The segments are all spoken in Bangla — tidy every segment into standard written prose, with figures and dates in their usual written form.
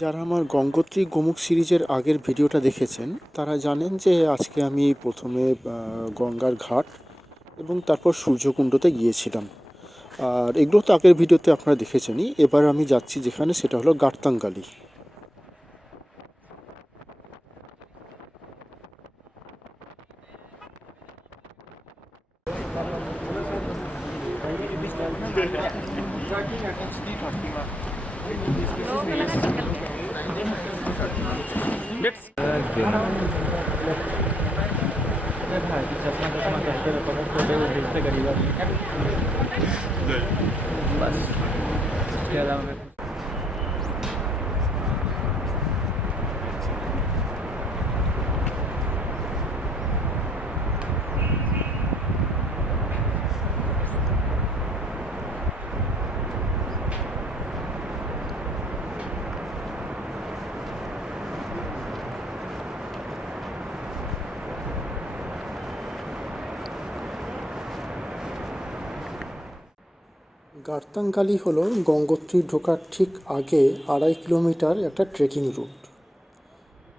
যারা আমার গঙ্গোত্রী গোমুখ সিরিজের আগের ভিডিওটা দেখেছেন তারা জানেন যে আজকে আমি প্রথমে গঙ্গার ঘাট এবং তারপর সূর্যকুণ্ডতে গিয়েছিলাম। আর এগুলো তো আগের ভিডিওতে আপনারা দেখেছেনই। এবার আমি যাচ্ছি যেখানে, সেটা হলো গার্তাঙ্গালি। बस इसके अलावा मैं গার্তাঙ্গালি হলো গঙ্গোত্রী ঢোকার ঠিক আগে 2.5 কিলোমিটার একটা ট্রেকিং রুট।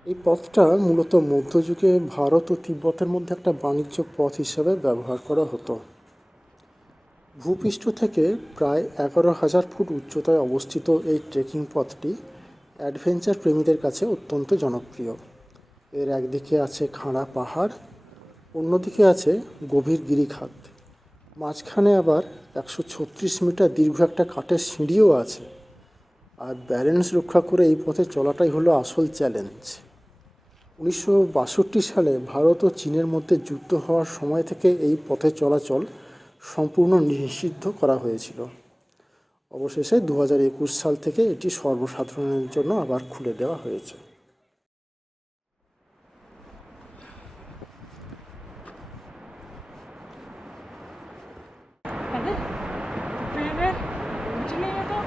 এই পথটা মূলত মধ্যযুগে ভারত ও তিব্বতের মধ্যে একটা বাণিজ্য পথ হিসাবে ব্যবহার করা হতো। ভূপৃষ্ঠ থেকে প্রায় 11,000 ফুট উচ্চতায় অবস্থিত এই ট্রেকিং পথটি অ্যাডভেঞ্চার প্রেমীদের কাছে অত্যন্ত জনপ্রিয়। এর একদিকে আছে খাড়া পাহাড়, অন্যদিকে আছে গভীর গিরিখাত, মাঝখানে আবার 136 মিটার দীর্ঘ একটা কাঠের সিঁড়িও আছে। আর ব্যালেন্স রক্ষা করে এই পথে চলাটাই হলো আসল চ্যালেঞ্জ। 1962 সালে ভারত ও চীনের মধ্যে যুদ্ধ হওয়ার সময় থেকে এই পথে চলাচল সম্পূর্ণ নিষিদ্ধ করা হয়েছিল। অবশেষে 2021 সাল থেকে এটি সর্বসাধারণের জন্য আবার খুলে দেওয়া হয়েছে। अरे फिर कुछ नहीं है तो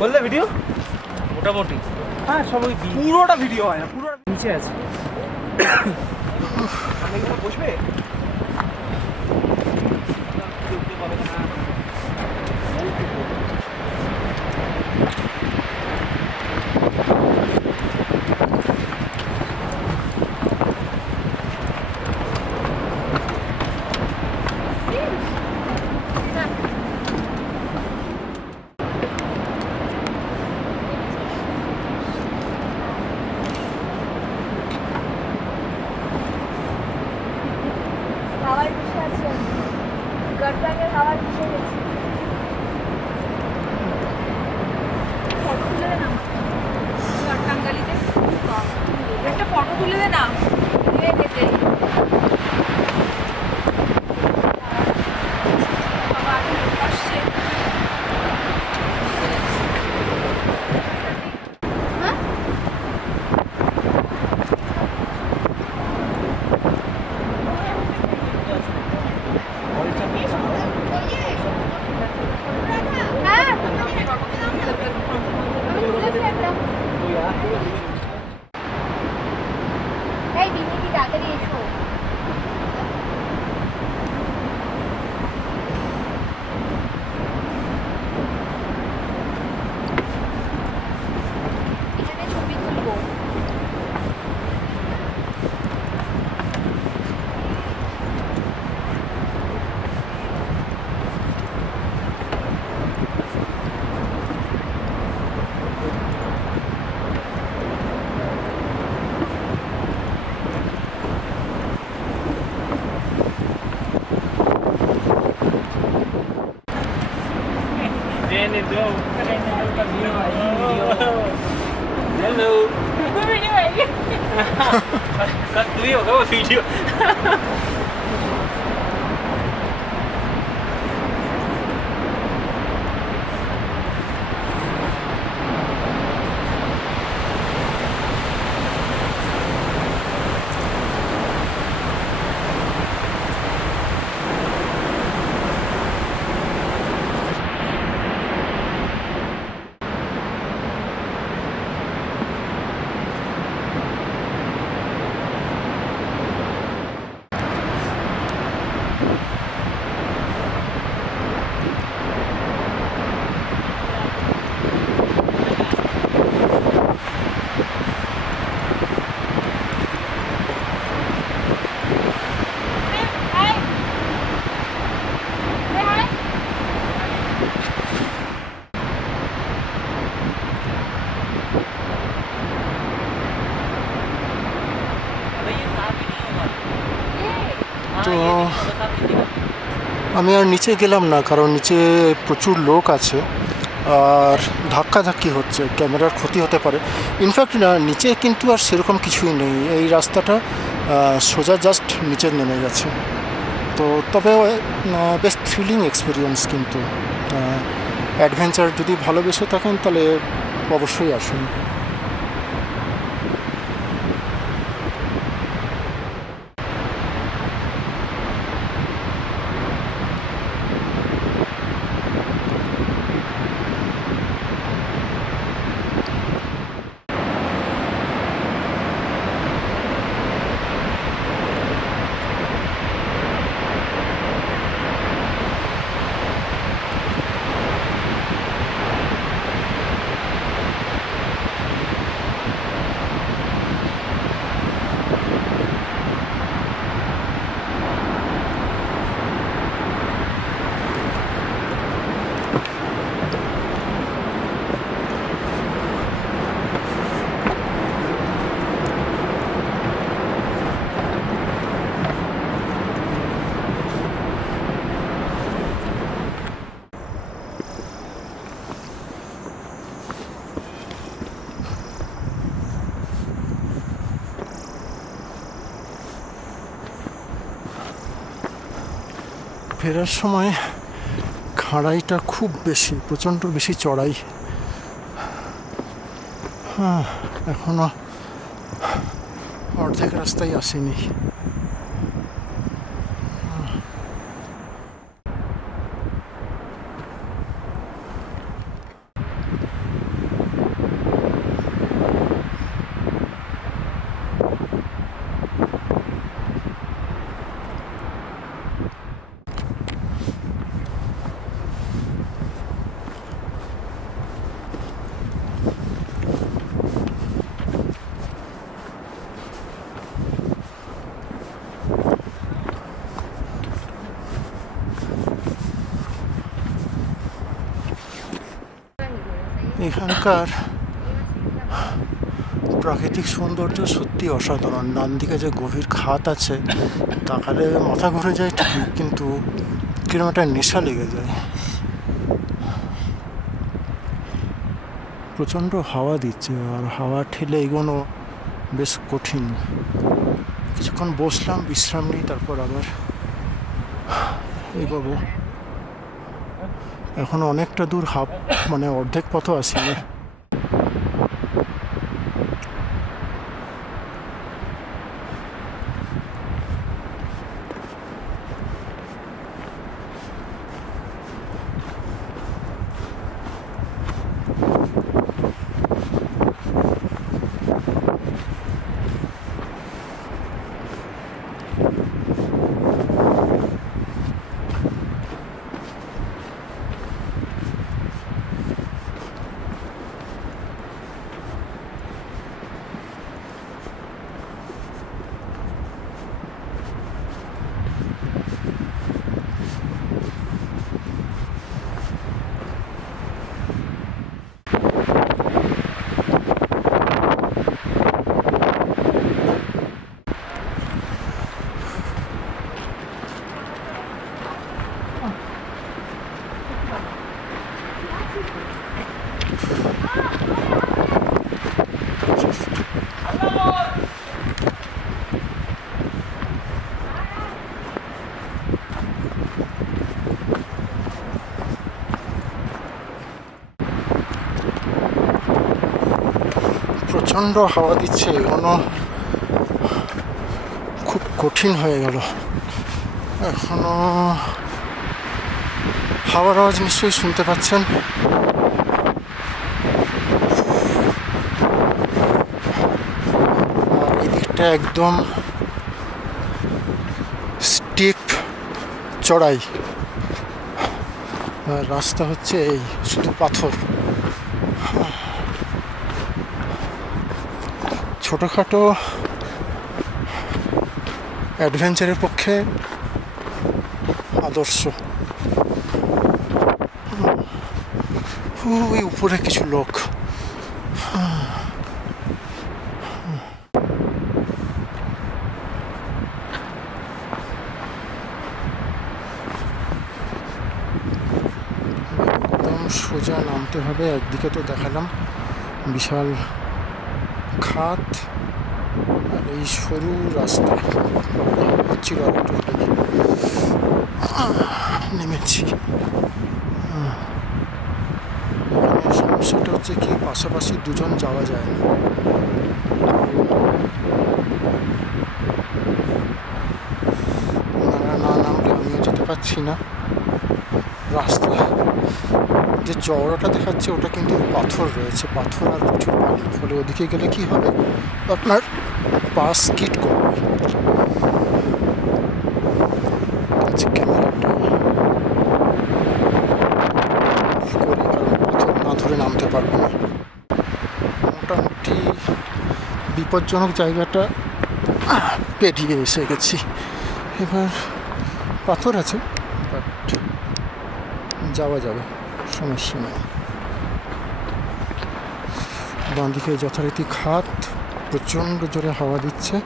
বললে ভিডিও মোটামুটি হ্যাঁ সবাই পুরোটা ভিডিও হয় না পুরো নিচে আছে। বসবে খাবার বসে আছে গড়টাকে খাবার বসে গেছে ফটো তুলে দে না গড়টাঙ্গালিতে একটা ফটো তুলে দে না দিয়ে দিতে আবার আসছে হ্যাঁ হ্যাঁ আমি তুলে দিই একটা এই বিনিদি তাড়াতাড়ি এসো এখানে ছবি তুলবো रहने दो हेलो वीडियो आएगी कट नहीं होगा वो वीडियो हाय से हाय তো আমি আর নিচে গেলাম না, কারণ নিচে প্রচুর লোক আছে আর ধাক্কাধাক্কি হচ্ছে, ক্যামেরার ক্ষতি হতে পারে। ইনফ্যাক্ট না, নিচে কিন্তু আর সেরকম কিছুই নেই, এই রাস্তাটা সোজা জাস্ট নিচে নেমে গেছে। তো তবে বেশ থ্রিলিং এক্সপিরিয়েন্স, কিন্তু অ্যাডভেঞ্চার যদি ভালোবেসে থাকেন তাহলে অবশ্যই আসুন। ফেরার সময় খাড়াইটা খুব বেশি, প্রচণ্ড বেশি চড়াই। হ্যাঁ, এখনো অর্ধেক রাস্তায় আসেনি। এখানকার প্রাকৃতিক সৌন্দর্য সত্যি অসাধারণ। ডান দিকে যে গভীর খাত আছে, তাকালে মাথা ঘুরে যায় ঠিক, কিন্তু কিরকম একটা নেশা লেগে যায়। প্রচণ্ড হাওয়া দিচ্ছে, আর হাওয়া ঠেলে এগোনো বেশ কঠিন। কিছুক্ষণ বসলাম, বিশ্রাম নিই, তারপর আবার এগোবো। এখন অনেকটা দূর, মানে অর্ধেক পথও আসিনি। প্রচণ্ড হাওয়া দিচ্ছে, এখনো খুব কঠিন হয়ে গেল। এখনো হাওয়ার আওয়াজ নিশ্চয়ই শুনতে পাচ্ছেন। আর এই দিকটা একদম স্টিপ চড়াই, আর রাস্তা হচ্ছে এই শুধু পাথর। ছোটোখাটো অ্যাডভেঞ্চারের পক্ষে আদর্শ। ওই উপরে কিছু লোক। একদম সোজা নামতে হবে। একদিকে তো দেখালাম বিশাল খাত, আর এই সরু রাস্তা ছিল। নেমেছি। সমস্যাটা হচ্ছে কি, পাশাপাশি দুজন যাওয়া যায় না। ওনারা না নামলে আমিও যেতে পারছি না। রাস্তা যে চওড়াটা দেখাচ্ছে, ওটা কিন্তু পাথর রয়েছে, পাথর আর প্রচুর পানি। ফলে ওদিকে গেলে কি হবে, আপনার পা স্কিড করবে। ক্যামেরাটা করে, কারণ পাথর না ধরে নামতে পারবো না। মোটামুটি বিপজ্জনক জায়গাটা পেরিয়ে এসে গেছি। এবার পাথর আছে, বাট যাওয়া যাবে, সমস্যা নেই। বাঁ দিকে যথারীতি খাত, প্রচণ্ড জোরে হাওয়া দিচ্ছে।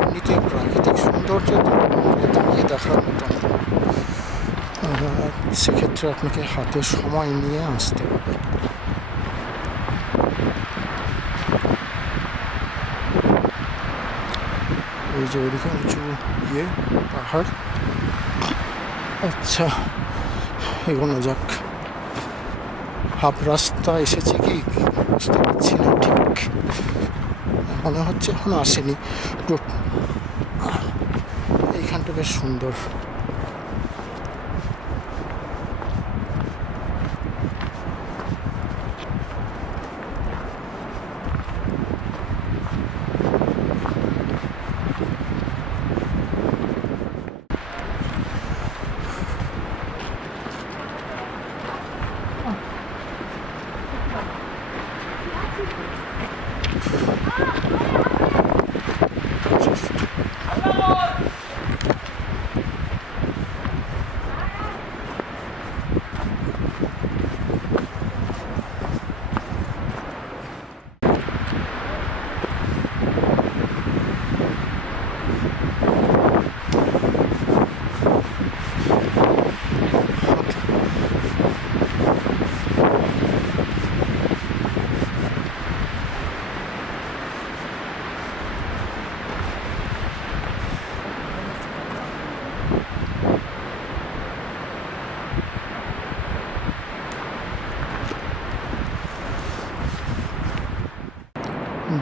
এমনিতে প্রাকৃতিক সৌন্দর্য দাঁড়িয়ে দেখার মতো, সেক্ষেত্রে আপনাকে হাতে সময় নিয়ে আসতে হবে। এই যে ওইদিকে উঁচু পাহাড়। আচ্ছা, এগোনো যাক। হাফ রাস্তা এসেছি কি বুঝতে পারছি না ঠিক, মনে হচ্ছে এখনো আসেনি। এইখানটা বেশ সুন্দর।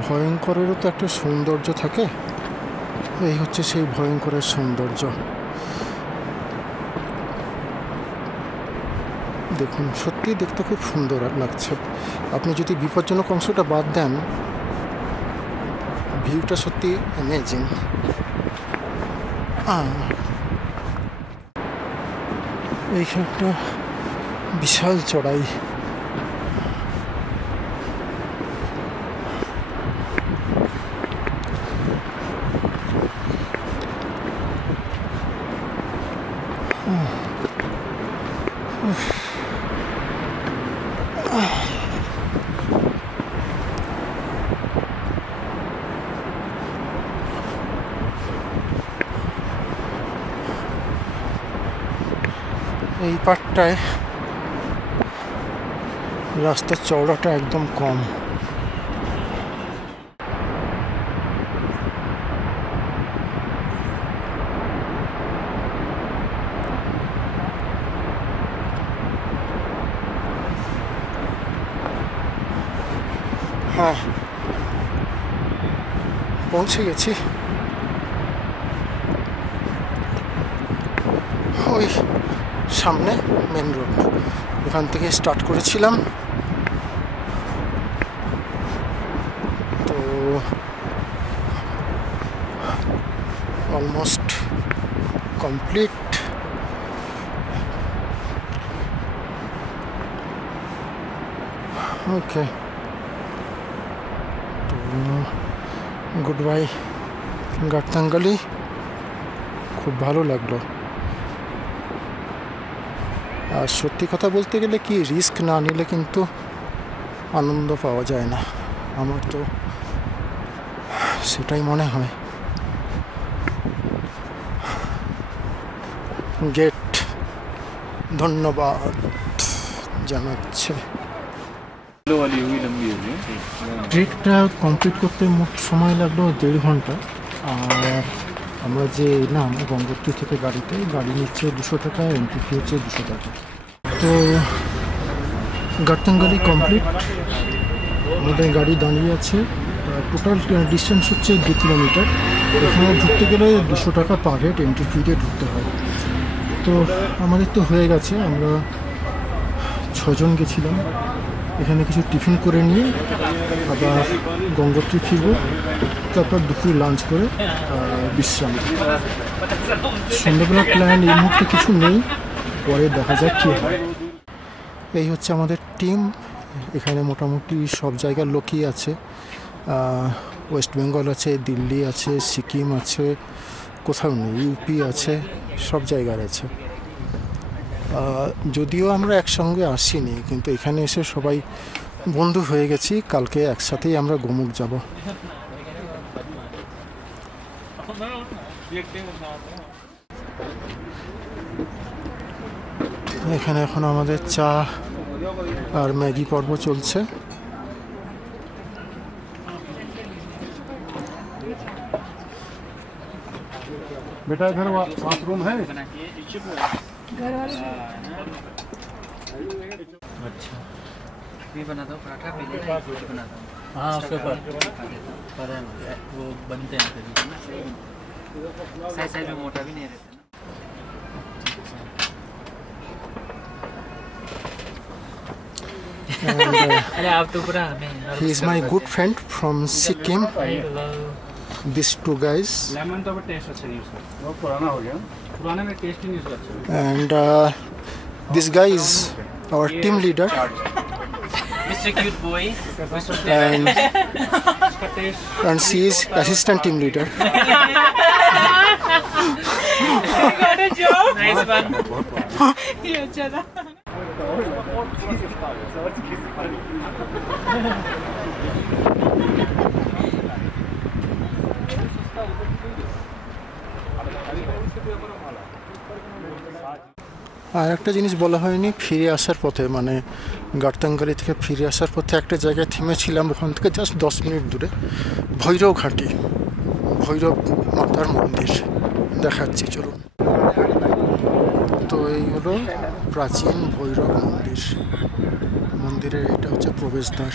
ভয়ঙ্করেরও তো একটা সৌন্দর্য থাকে, এই হচ্ছে সেই ভয়ঙ্করের সৌন্দর্য। দেখুন, সত্যিই দেখতে খুব সুন্দর লাগছে। আপনি যদি বিপজ্জনক অংশটা বাদ দেন, ভিউটা সত্যি অ্যামেজিং। এই একটা বিশাল চড়াই। এই পাটটায় রাস্তার চওড়াটা একদম কম। হ্যাঁ, পৌঁছে গেছি। ওই সামনে মেন রোড, ওখান থেকে স্টার্ট করেছিলাম। তো অলমোস্ট কমপ্লিট। ওকে, তো গুড বাই গার্তাঙ্গালি। খুব ভালো লাগলো। আর সত্যি কথা বলতে গেলে কি, রিস্ক না নিলে কিন্তু আনন্দ পাওয়া যায় না, আমার তো সেটাই মনে হয়। গেট ধন্যবাদ জানাচ্ছে। ট্রেকটা কমপ্লিট করতে মোট সময় লাগলো 1.5 ঘন্টা। আর আমরা যে এলাম গঙ্গোত্রী থেকে গাড়িতে, গাড়ি নিচ্ছে 200 টাকা, এন্ট্রি ফি হচ্ছে 200 টাকা। তো গার্তাঙ্গালি কমপ্লিট, আমাদের গাড়ি দাঁড়িয়ে আছে। টোটাল ডিস্টেন্স হচ্ছে 2 কিলোমিটার। এখানে ঢুকতে গেলে 200 টাকা পার হেড এন্ট্রি ফি দিয়ে ঢুকতে হয়। তো আমাদের তো হয়ে গেছে, আমরা 6 জন গেছিলাম। এখানে কিছু টিফিন করে নিয়ে আবার গঙ্গোত্রী ফিরবো, তারপর দুপুরে লাঞ্চ করে বিশ্রাম। সন্ধ্যাবেলা প্ল্যান এই মুহূর্তে কিছু নেই, পরে দেখা যাক কী হয়। এই হচ্ছে আমাদের টিম। এখানে মোটামুটি সব জায়গার লোকই আছে। ওয়েস্ট বেঙ্গল আছে, দিল্লি আছে, সিকিম আছে, কোথাও নেই ইউপি আছে, সব জায়গার আছে। যদিও আমরা একসঙ্গে আসিনি, কিন্তু এখানে এসে সবাই বন্ধু হয়ে গেছি। কালকে একসাথেই আমরা গোমুখ যাব। এখানে এখন আমাদের চা আর ম্যাগি পর্ব চলছে। बेटा इधर बाथरूम है। अच्छा, ये बना दो पराठा, पहले ना एक रोटी बना दो। हाँ, उसके ऊपर पर वो बनते हैं कभी साइज साइज में, मोटा भी नहीं रहता ना। अरे आप तो पूरा हमें He is my good friend from Sikkim. These two guys. Lemon तो टेस्ट अच्छा नहीं उसका, वो पुराना हो गया। पुराने में टेस्ट ही नहीं उसका अच्छा। And this guy is our team leader. Mr. Cute Boy. And she is assistant team leader. ये अच्छा था আর একটা জিনিস বলা হয়নি, ফিরে আসার পথে মানে গার্তাঙ্গালি থেকে ফিরে আসার পথে একটা জায়গায় থেমেছিলাম, ওখান থেকে জাস্ট 10 মিনিট দূরে ভৈরব ঘাটি, ভৈরব মাতার মন্দির দেখাচ্ছি চলুন। তো এই হলো প্রাচীন ভৈরব মন্দির, মন্দিরের এটা হচ্ছে প্রবেশদ্বার।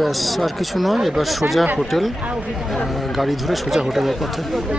ব্যাস আর কিছু নয়, এবার সোজা হোটেল, গাড়ি ধরে সোজা হোটেলের পথে।